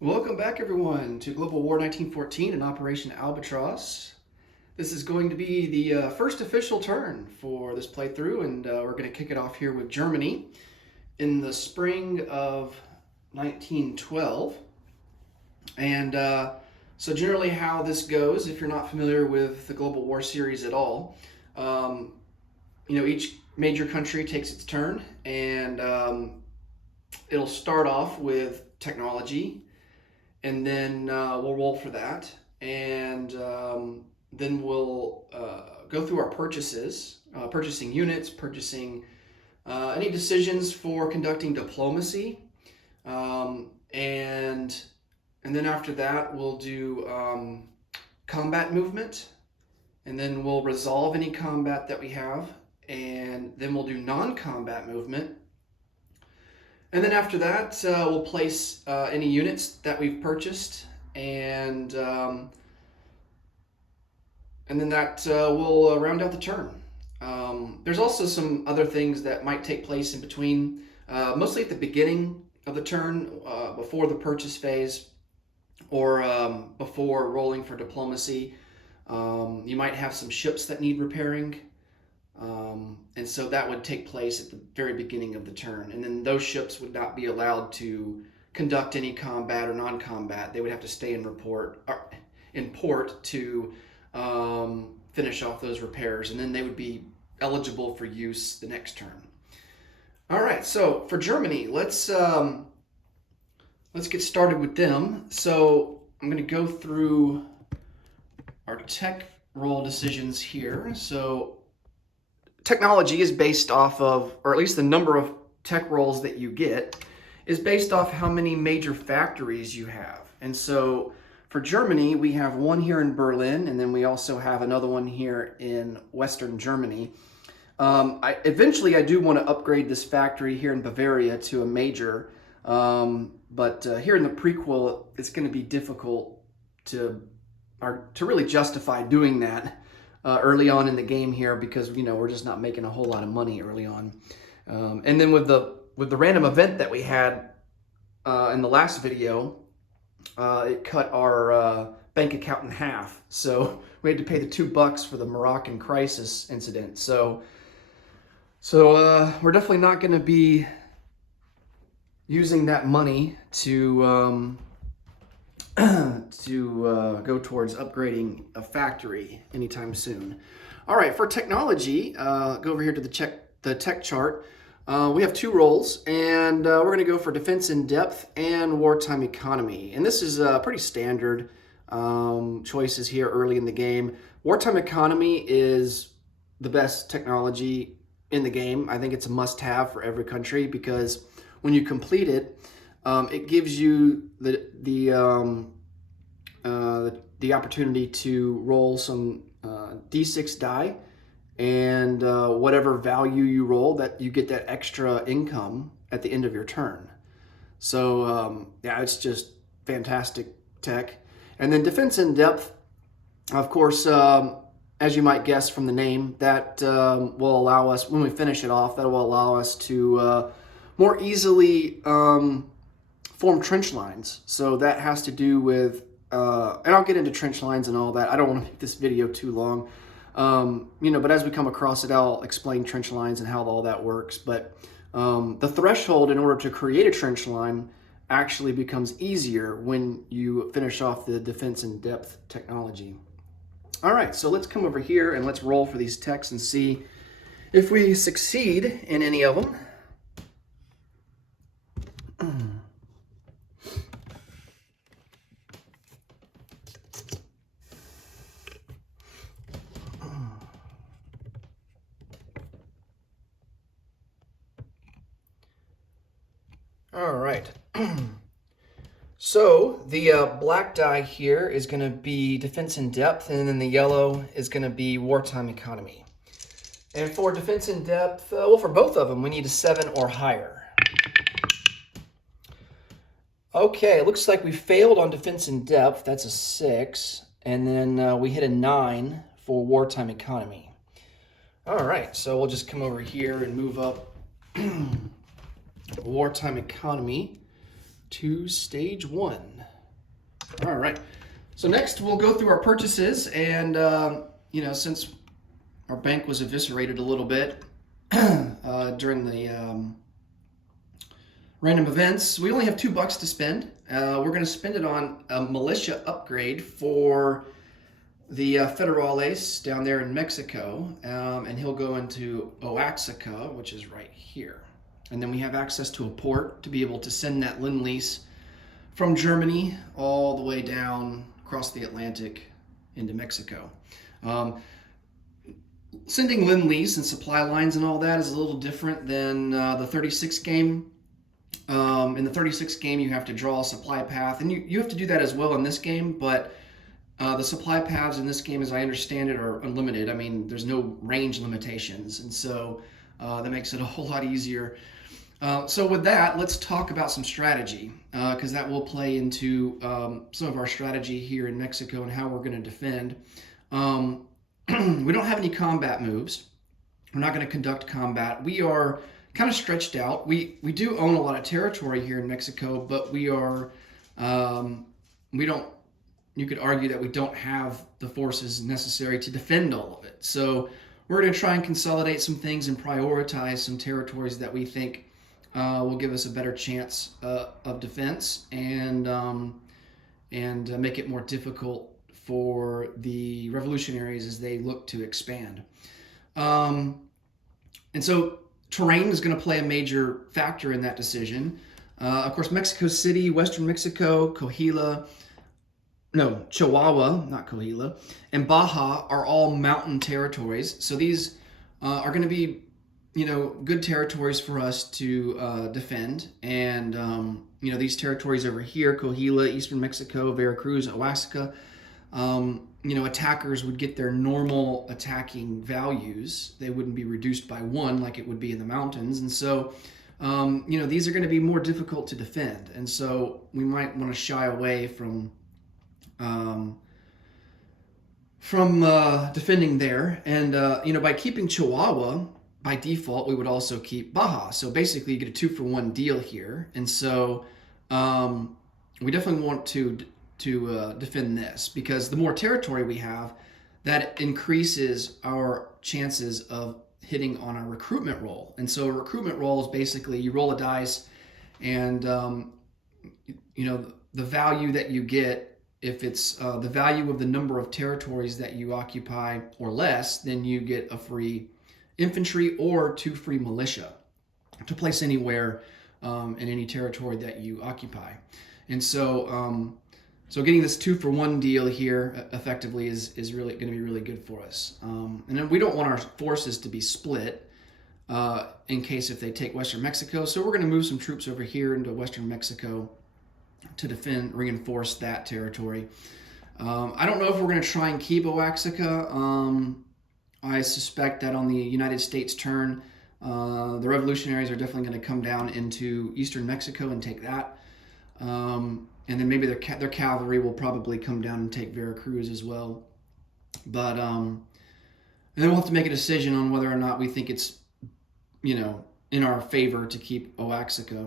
Welcome back, everyone, to Global War 1914 and Operation Albatross. This is going to be the first official turn for this playthrough, and we're going to kick it off here with Germany in the spring of 1912. And so generally how this goes, if you're not familiar with the Global War series at all, each major country takes its turn, and it'll start off with technology, and then we'll roll for that, and then we'll go through our purchases, purchasing units, purchasing any decisions for conducting diplomacy, and then after that we'll do combat movement, and then we'll resolve any combat that we have, and then we'll do non-combat movement. And then after that, we'll place any units that we've purchased, and then that will round out the turn. There's also some other things that might take place in between, mostly at the beginning of the turn, before the purchase phase, or before rolling for diplomacy. You might have some ships that need repairing. And so that would take place at the very beginning of the turn. And then those ships would not be allowed to conduct any combat or non-combat. They would have to stay in port to finish off those repairs. And then they would be eligible for use the next turn. All right, so for Germany, let's get started with them. So I'm going to go through our tech roll decisions here. So technology is based off of, or at least the number of tech rolls that you get is based off how many major factories you have. And so for Germany, we have one here in Berlin, and then we also have another one here in Western Germany. Eventually I do want to upgrade this factory here in Bavaria to a major, but here in the prequel, it's going to be difficult to really justify doing that early on in the game here, because we're just not making a whole lot of money early on. And then with the random event that we had in the last video, it cut our bank account in half. So we had to pay the $2 for the Moroccan crisis incident. So we're definitely not going to be using that money to go towards upgrading a factory anytime soon. All right, for technology, go over here to the tech chart. We have two roles, and we're going to go for defense in depth and wartime economy. And this is pretty standard choices here early in the game. Wartime economy is the best technology in the game. I think it's a must-have for every country, because when you complete it, it gives you the opportunity to roll some D6 die, and whatever value you roll, that you get that extra income at the end of your turn. So yeah, it's just fantastic tech. And then defense in depth, of course, as you might guess from the name, that will allow us, when we finish it off, that will allow us to more easily form trench lines. So that has to do with, and I'll get into trench lines and all that. I don't want to make this video too long, but as we come across it, I'll explain trench lines and how all that works. But the threshold in order to create a trench line actually becomes easier when you finish off the defense in depth technology. All right, so let's come over here and let's roll for these techs and see if we succeed in any of them. All right. So the black die here is going to be defense in depth, and then the yellow is going to be wartime economy. And for defense in depth, well, for both of them, we need a 7 or higher. Okay, it looks like we failed on defense in depth. That's a 6. And then we hit a 9 for wartime economy. All right, so we'll just come over here and move up wartime economy to stage 1. All right. So next we'll go through our purchases, and since our bank was eviscerated a little bit during the random events, we only have $2 to spend. We're going to spend it on a militia upgrade for the Federales down there in Mexico, and he'll go into Oaxaca, which is right here. And then we have access to a port to be able to send that Lend-Lease from Germany all the way down across the Atlantic into Mexico. Sending Lend-Lease and supply lines and all that is a little different than the 36 game. In the 36 game, you have to draw a supply path, and you have to do that as well in this game, but the supply paths in this game, as I understand it, are unlimited. I mean, there's no range limitations, and so that makes it a whole lot easier. So with that, let's talk about some strategy, because that will play into some of our strategy here in Mexico and how we're going to defend. We don't have any combat moves. We're not going to conduct combat. We are kind of stretched out. We do own a lot of territory here in Mexico, but we are we don't. You could argue that we don't have the forces necessary to defend all of it. So we're going to try and consolidate some things and prioritize some territories that we think will give us a better chance of defense, and make it more difficult for the revolutionaries as they look to expand. And so terrain is going to play a major factor in that decision. Of course, Mexico City, Western Mexico, Chihuahua, not Coahuila, and Baja are all mountain territories. So these are going to be, good territories for us to defend. And, these territories over here, Coahuila, Eastern Mexico, Veracruz, Oaxaca, attackers would get their normal attacking values. They wouldn't be reduced by 1 like it would be in the mountains. And so, these are going to be more difficult to defend. And so we might want to shy away from defending there. And, by keeping Chihuahua, by default, we would also keep Baja. So basically you get a 2-for-1 deal here. And so we definitely want to defend this, because the more territory we have, that increases our chances of hitting on a recruitment roll. And so a recruitment roll is basically you roll a dice, and the value that you get, if it's the value of the number of territories that you occupy or less, then you get a free infantry or 2 free militia to place anywhere in any territory that you occupy. And so so getting this 2-for-1 deal here effectively is really going to be really good for us. And then we don't want our forces to be split in case if they take Western Mexico. So we're going to move some troops over here into Western Mexico to reinforce that territory. I don't know if we're going to try and keep Oaxaca. I suspect that on the United States turn, the revolutionaries are definitely going to come down into Eastern Mexico and take that. And then maybe their cavalry will probably come down and take Veracruz as well. But and then we'll have to make a decision on whether or not we think it's, in our favor to keep Oaxaca.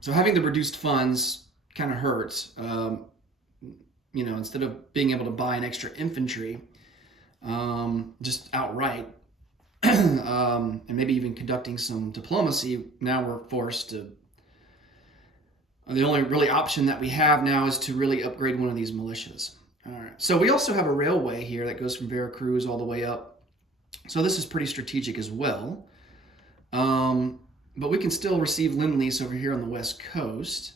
So having the reduced funds kind of hurts. Instead of being able to buy an extra infantry, just outright, and maybe even conducting some diplomacy, now we're forced to. The only really option that we have now is to really upgrade one of these militias. All right. So we also have a railway here that goes from Veracruz all the way up. So this is pretty strategic as well. But we can still receive Lend-Lease over here on the West Coast.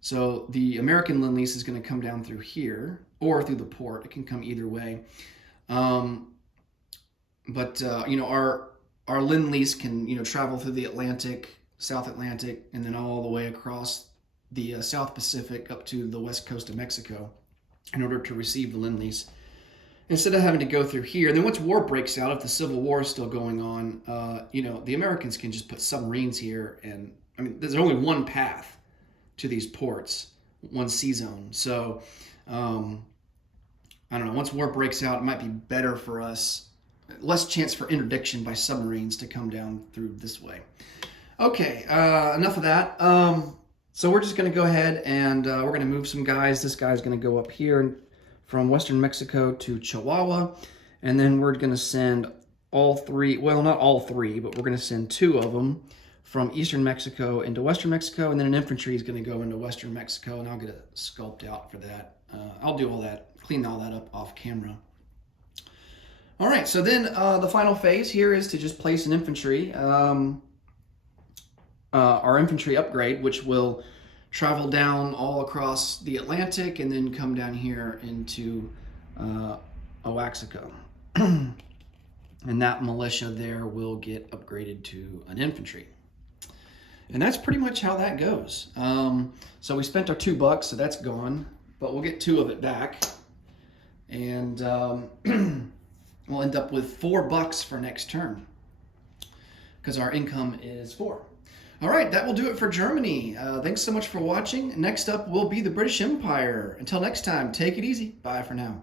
So the American Lend-Lease is going to come down through here or through the port. It can come either way. But our Lend-Lease can, travel through the Atlantic, South Atlantic, and then all the way across the South Pacific up to the west coast of Mexico in order to receive the Lend-Lease, instead of having to go through here. And then once war breaks out, if the Civil War is still going on, the Americans can just put submarines here. And there's only one path to these ports, one sea zone. So I don't know, once war breaks out, it might be better for us, less chance for interdiction by submarines to come down through this way. Okay, enough of that. So we're just going to go ahead and we're going to move some guys. This guy's going to go up here from Western Mexico to Chihuahua. And then we're going to send all three, well, not all three, but we're going to send 2 of them from Eastern Mexico into Western Mexico. And then an infantry is going to go into Western Mexico, and I'll get a sculpt out for that. I'll do all that, clean all that up off camera. All right, so then the final phase here is to just place an infantry. Our infantry upgrade, which will travel down all across the Atlantic and then come down here into Oaxaca. And that militia there will get upgraded to an infantry. And that's pretty much how that goes. So we spent our $2, so that's gone, but we'll get 2 of it back. And we'll end up with $4 for next turn because our income is 4. All right, that will do it for Germany. Thanks so much for watching. Next up will be the British Empire. Until next time, take it easy. Bye for now.